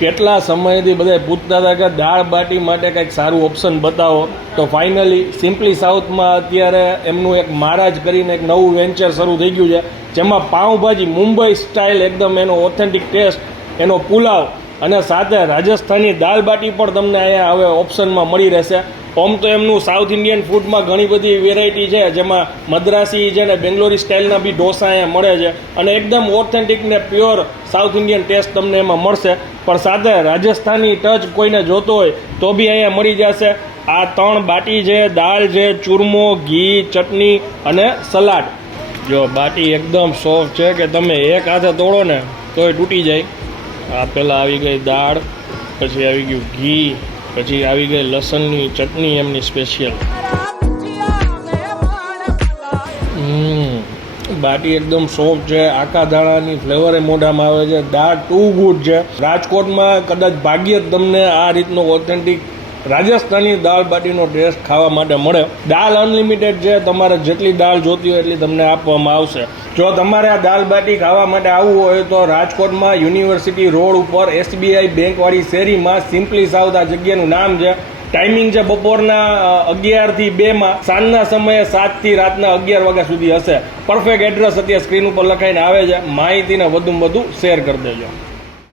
કેટલા સમયથી બધા પૂછતા હતા કે દાળ બાટી માટે કંઈક સારું ઓપ્શન બતાવો? તો ફાઇનલી સિમ્પલી સાઉથમાં અત્યારે એમનું એક મહારાજ કરીને એક નવું વેન્ચર શરૂ થઈ ગયું છે. જેમાં પાઉંભાજી મુંબઈ સ્ટાઇલ એકદમ એનો ઓથેન્ટિક ટેસ્ટ એનો પુલાવ અને સાથે રાજસ્થાની દાલ બાટી પણ તમને અહીંયા હવે ઓપ્શનમાં મળી રહેશે. ઓમ તો એમનું સાઉથ ઇન્ડિયન ફૂડમાં ઘણી બધી વેરાયટી છે, જેમાં મદ્રાસી છે ને બેંગ્લોરી સ્ટાઇલના બી ઢોસા અહીંયા મળે છે. અને એકદમ ઓથેન્ટિક ને પ્યોર સાઉથ ઇન્ડિયન ટેસ્ટ તમને એમાં મળશે. પણ સાથે રાજસ્થાની ટચ કોઈને જોતો હોય તો બી અહીંયા મળી જશે. આ ત્રણ બાટી છે, દાળ છે, ચૂરમો, ઘી, ચટણી અને સલાડ. જો બાટી એકદમ સોફ્ટ છે કે તમે એક હાથે તોડો ને તોય તૂટી જાય. આ પહેલાં આવી ગઈ દાળ, પછી આવી ગયું ઘી, પછી આવી ગઈ લસણની ચટણી એમની સ્પેશિયલ બાટી એકદમ સોફ્ટ છે, આખા દાણાની ફ્લેવર એ મોઢામાં આવે છે. દાળ ટુ ગુડ છે. રાજકોટમાં કદાચ ભાગ્યે જ તમને આ રીતનો ઓથેન્ટિક રાજસ્થાની દાળ બાટીનો ટેસ્ટ ખાવા માટે મળે. દાળ અનલિમિટેડ છે, તમારે જેટલી દાળ જોતી હોય એટલી તમને આપવામાં આવશે. જો તમારે આ દાળ બાટી ખાવા માટે આવવું હોય તો રાજકોટમાં યુનિવર્સિટી રોડ ઉપર એસબીઆઈ બેંકવાળી શેરીમાં સિમ્પલી સાઉથ આ જગ્યાનું નામ છે. ટાઈમિંગ છે બપોરના અગિયારથી બેમાં સાંજના સમયે સાતથી રાતના અગિયાર વાગ્યા સુધી હશે. પરફેક્ટ એડ્રેસ અત્યારે સ્ક્રીન ઉપર લખાઈને આવે છે. માહિતીને વધુમાં વધુ શેર કરી દેજો.